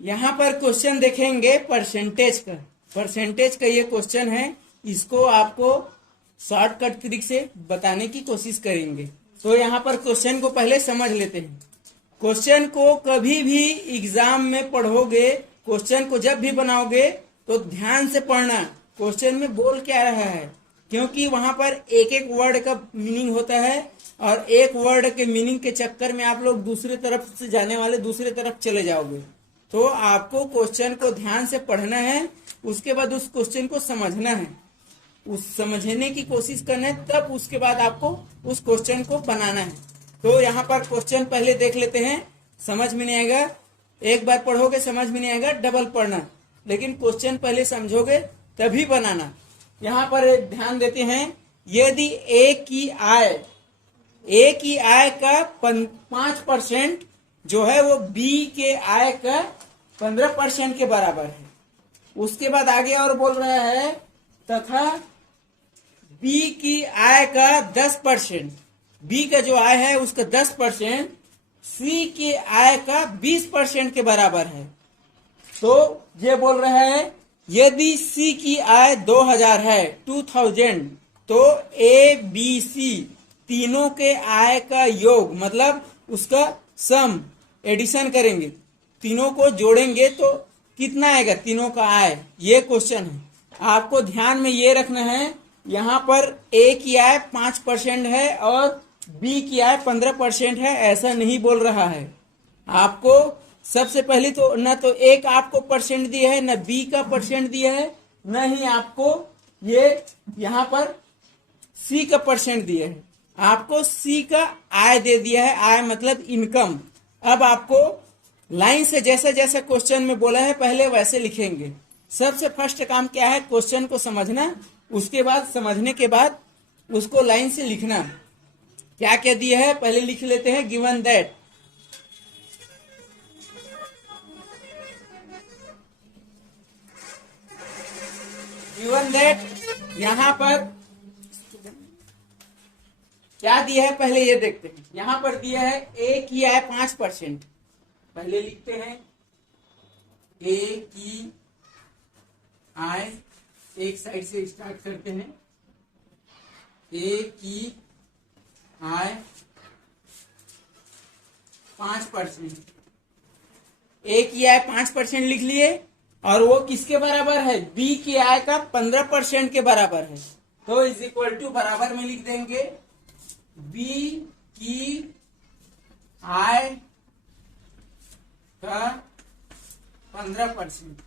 यहाँ पर क्वेश्चन देखेंगे परसेंटेज का ये क्वेश्चन है। इसको आपको शॉर्टकट ट्रिक से बताने की कोशिश करेंगे। तो यहाँ पर क्वेश्चन को पहले समझ लेते हैं। क्वेश्चन को कभी भी एग्जाम में पढ़ोगे, क्वेश्चन को जब भी बनाओगे तो ध्यान से पढ़ना क्वेश्चन में बोल क्या रहा है, क्योंकि वहां पर एक एक वर्ड का मीनिंग होता है और एक वर्ड के मीनिंग के चक्कर में आप लोग दूसरी तरफ से जाने वाले दूसरी तरफ चले जाओगे। तो आपको क्वेश्चन को ध्यान से पढ़ना है, उसके बाद उस क्वेश्चन को समझना है, उस समझने की कोशिश करना है, तब उसके बाद आपको उस क्वेश्चन को बनाना है। तो यहाँ पर क्वेश्चन पहले देख लेते हैं। समझ में नहीं आएगा, एक बार पढ़ोगे समझ में नहीं आएगा, डबल पढ़ना, लेकिन क्वेश्चन पहले समझोगे तभी बनाना। यहाँ पर ध्यान देते हैं, यदि ए की आय का 5% जो है वो बी के आय का 15% के बराबर है। उसके बाद आगे और बोल रहा है तथा बी की आय का 10%, बी का जो आय है उसका 10% सी की आय का 20% के बराबर है। तो ये बोल रहा है यदि सी की आय 2000 है 2000, तो ए बी सी तीनों के आय का योग मतलब उसका सम एडिशन करेंगे, तीनों को जोड़ेंगे तो कितना आएगा तीनों का आय, ये क्वेश्चन है। आपको ध्यान में ये रखना है, यहाँ पर ए की आय 5% है और बी की आय 15% है, ऐसा नहीं बोल रहा है। आपको सबसे पहले तो न तो ए का आपको परसेंट दिया है, न बी का परसेंट दिया है, न ही आपको ये यहाँ पर सी का परसेंट दिया है। आपको सी का आय दे दिया है, आय मतलब इनकम। अब आपको लाइन से जैसा जैसा क्वेश्चन में बोला है पहले वैसे लिखेंगे। सबसे फर्स्ट काम क्या है, क्वेश्चन को समझना, उसके बाद समझने के बाद उसको लाइन से लिखना। क्या क्या दिया है पहले लिख लेते हैं। गिवन दैट यहाँ पर क्या दिया है पहले ये देखते हैं। यहाँ पर दिया है ए की आय 5%, पहले लिखते हैं ए की आय, एक साइड से स्टार्ट करते हैं। ए की आय 5%, ए की आय 5% लिख लिए और वो किसके बराबर है, बी की आय का 15% के बराबर है। तो इज इक्वल टू बराबर में लिख देंगे बी की आय का 15%।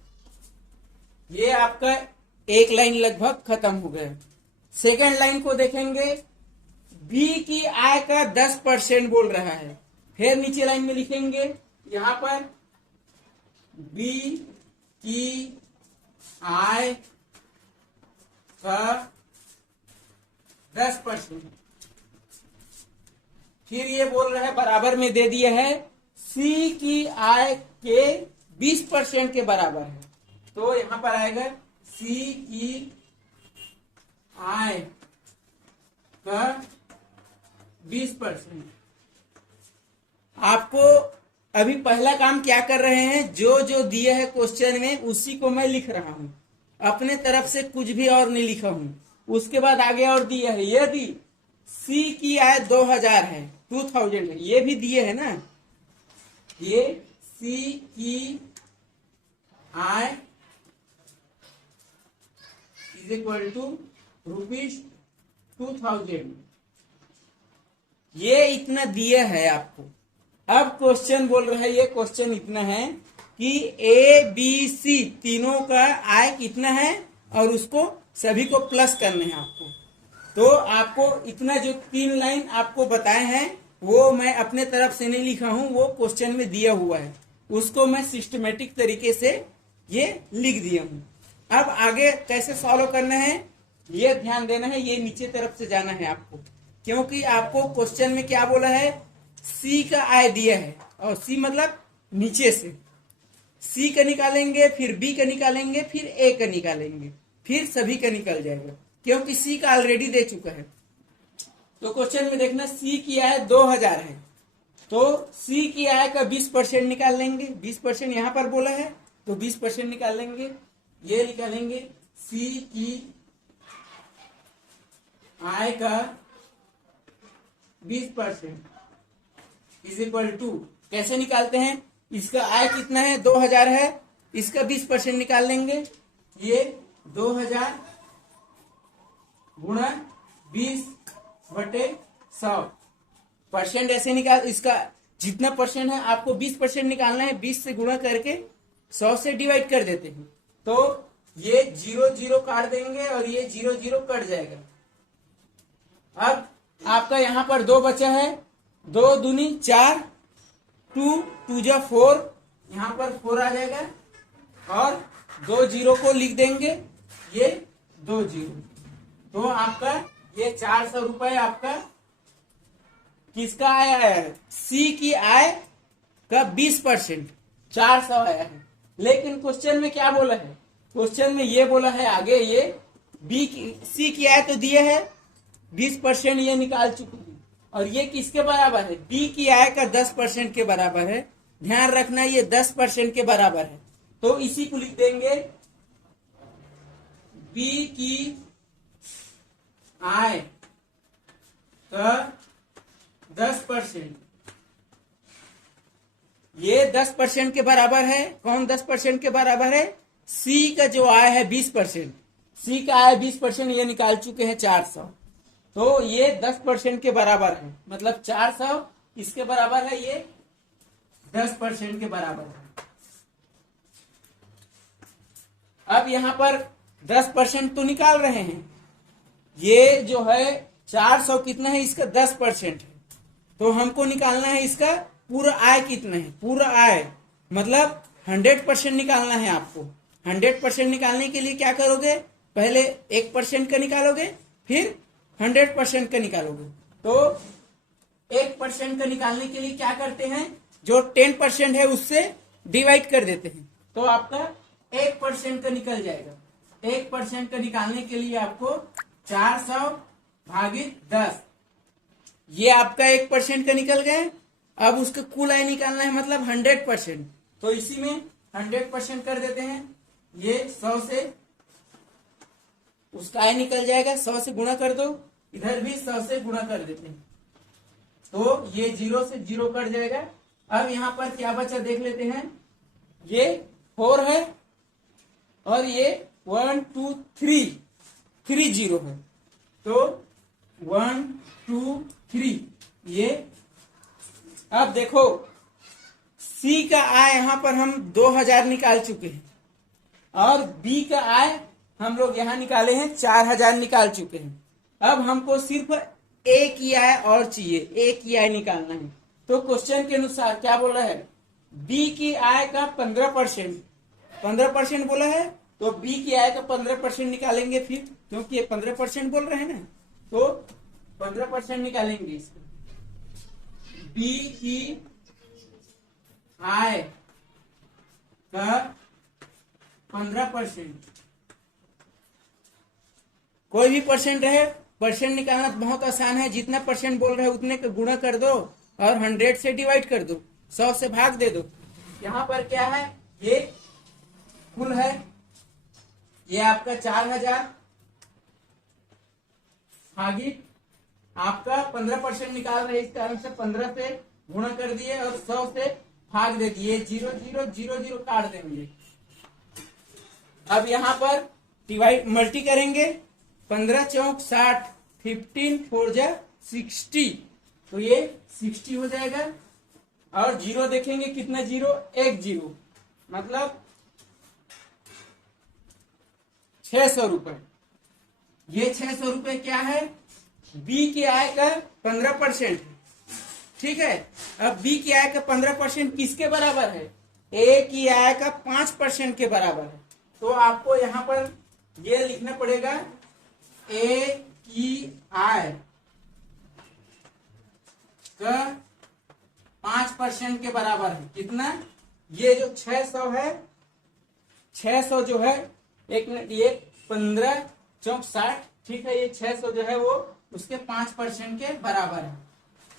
ये आपका एक लाइन लगभग खत्म हो गया। सेकेंड लाइन को देखेंगे, बी की आय का 10% बोल रहा है। फिर नीचे लाइन में लिखेंगे यहां पर बी की आय का 10%। फिर ये बोल रहा है बराबर में दे दिया है सी की आय के 20% के बराबर है। तो यहां पर आएगा सी की आय का 20%। आपको अभी पहला काम क्या कर रहे हैं, जो जो दिया है क्वेश्चन में उसी को मैं लिख रहा हूं, अपने तरफ से कुछ भी और नहीं लिखा हूं। उसके बाद आगे और दिया है, यदि सी की आय 2000 है 2000 है, ये भी दिए है ना, ये सी की आय इज इक्वल टू ₹2000, ये इतना दिया है आपको। अब क्वेश्चन बोल रहा है, ये क्वेश्चन इतना है कि ए बी सी तीनों का आय कितना है और उसको सभी को प्लस करने हैं आपको। तो आपको इतना जो 3 लाइन आपको बताए हैं वो मैं अपने तरफ से नहीं लिखा हूं, वो क्वेश्चन में दिया हुआ है, उसको मैं सिस्टमेटिक तरीके से ये लिख दिया हूं। अब आगे कैसे सॉल्व करना है ये ध्यान देना है, ये नीचे तरफ से जाना है आपको, क्योंकि आपको क्वेश्चन में क्या बोला है, सी का आय दिया है और सी मतलब नीचे से सी का निकालेंगे, फिर बी का निकालेंगे, फिर ए का निकालेंगे, फिर सभी का निकल जाएगा, क्योंकि सी का ऑलरेडी दे चुका है। तो क्वेश्चन में देखना सी की आय 2000 है तो सी की आय का 20% निकाल लेंगे। 20% यहां पर बोला है तो 20% निकाल लेंगे। ये निकालेंगे सी की आय का 20% इज इक्वल टू, कैसे निकालते हैं, इसका आय कितना है 2000 है, इसका 20% निकाल लेंगे। ये 2000 गुणा 20/100 ऐसे निकाल, इसका जितना परसेंट है आपको 20% निकालना है, 20 से गुणा करके 100 से डिवाइड कर देते हैं। तो ये 0 0 काट देंगे और ये 0 0 कट जाएगा। अब आपका यहां पर 2 बचा है, 2 दूनी 4, 2 2 जा 4, यहां पर 4 आ जाएगा और 2 0 को लिख देंगे, ये 2 0। तो आपका ये 400 रुपए आपका किसका आया है, सी की आय का 20% 400 आया है। लेकिन क्वेश्चन में क्या बोला है, क्वेश्चन में ये बोला है आगे, ये बी की सी की आय तो दिए है 20% ये निकाल चुके हैं, और ये किसके बराबर है, बी की आय का 10% के बराबर है। ध्यान रखना ये 10% के बराबर है, तो इसी को लिख देंगे बी की आय का 10%। ये 10% के बराबर है। कौन 10% के बराबर है, सी का जो आय है 20%, सी का आय 20% ये निकाल चुके हैं 400, तो ये 10% के बराबर है, मतलब 400 इसके बराबर है, ये 10% के बराबर है। अब यहां पर 10% तो निकाल रहे हैं, ये जो है 400 कितना है, इसका 10% है, तो हमको निकालना है इसका पूरा आय कितना है, पूरा आय मतलब 100% निकालना है आपको। 100% निकालने के लिए क्या करोगे, पहले 1% का निकालोगे, फिर 100% का निकालोगे। तो 1% का निकालने के लिए क्या करते हैं, जो 10% है उससे डिवाइड कर देते हैं, तो आपका 1% का निकल जाएगा। 1% का निकालने के लिए आपको 400 भागित 10, ये आपका 1% का निकल गया। अब उसका कुल आय निकालना है, मतलब 100%, तो इसी में 100% कर देते हैं। ये 100 से उसका आय निकल जाएगा, 100 से गुणा कर दो, इधर भी 100 से गुणा कर देते हैं, तो ये 0 से 0 कट जाएगा। अब यहां पर क्या बचा देख लेते हैं, ये 4 है और ये 1 2 3 0 है, तो 1 2 3 ये। अब देखो सी का आय यहां पर हम 2000 निकाल चुके हैं, और बी का आय हम लोग यहां निकाले हैं 4000 निकाल चुके हैं। अब हमको सिर्फ ए की आय और चाहिए, ए की आय निकालना है। तो क्वेश्चन के अनुसार क्या बोला है, बी की आय का 15% बोला है, तो बी की आय का 15% निकालेंगे फिर, क्योंकि ये 15% बोल रहे हैं ना, तो 15% निकालेंगे इसका। बी की आय का 15%, कोई भी परसेंट रहे, परसेंट निकालना बहुत आसान है, जितना परसेंट बोल रहे हैं उतने का गुणा कर दो और 100 से डिवाइड कर दो, 100 से भाग दे दो। यहां पर क्या है, ये कुल है, ये आपका 4000 भागित आपका 15% निकाल रहे हैं, इस कारण से 15 से गुणा कर दिए और 100 से भाग दे दिए, 0 0 0 0 काट देंगे। अब यहां पर डिवाइड मल्टी करेंगे, 15 चौक 60, 15 4 जा 60, तो ये 60 हो जाएगा। और 0 देखेंगे कितना, 0 1 0, मतलब 600 रुपए। ये 600 रुपए क्या है, बी की आय का 15%, ठीक है। अब बी की आय का 15% किसके बराबर है, ए की आय का 5% के बराबर है। तो आपको यहां पर ये लिखना पड़ेगा, ए की आय का 5% के बराबर है, कितना, ये जो 600 है, 600 जो है, एक मिनट, ये 15 चौक 60, ठीक है, ये 600 जो है वो उसके 5% के बराबर है,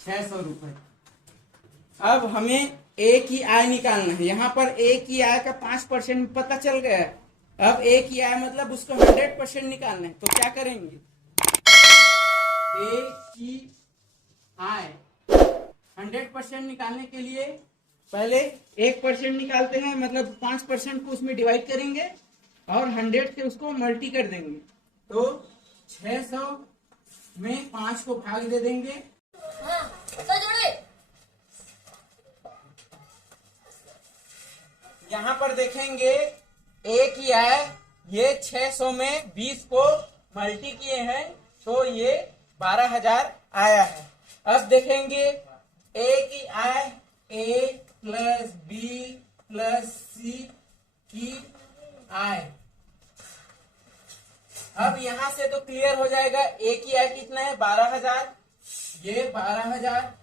600 रुपए। अब हमें ए की आय निकालना है। यहाँ पर ए की आय का 5% पता चल गया है। अब ए की आय मतलब उसको 100% निकालना है। तो क्या करेंगे, ए की आय 100% निकालने के लिए पहले 1% निकालते हैं, मतलब 5% को उसमें डिवाइड करेंगे और 100 से उसको मल्टी कर देंगे। तो 600 में 5 को भाग दे देंगे। यहाँ पर देखेंगे ए की आय ये 600 में 20 को मल्टी किए हैं तो ये 12,000 आया है। अब देखेंगे ए की आय ए प्लस बी प्लस सी की आय। अब यहां से तो क्लियर हो जाएगा ए की आय कितना है 12,000, ये 12,000।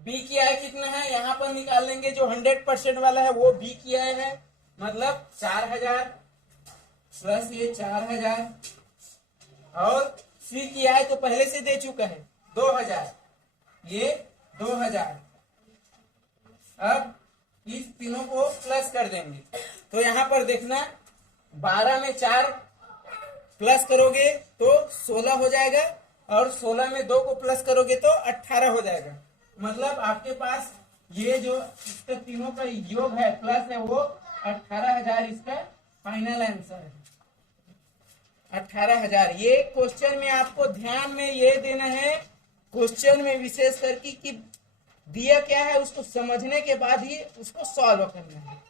बी की आय कितना है यहाँ पर निकाल लेंगे, जो 100% वाला है वो बी की आय है, मतलब 4,000 प्लस ये 4,000। और सी की आय तो पहले से दे चुका है 2,000, ये 2,000। अब इस तीनों को प्लस कर देंगे। तो यहाँ पर देखना 12 में 4 प्लस करोगे तो 16 हो जाएगा और 16 में 2 को प्लस करोगे तो 18 हो जाएगा। मतलब आपके पास ये जो इसका तीनों का योग है प्लस है वो 18,000 इसका फाइनल आंसर है, 18,000। ये क्वेश्चन में आपको ध्यान में ये देना है, क्वेश्चन में विशेष करके कि दिया क्या है उसको समझने के बाद ही उसको सॉल्व करना है।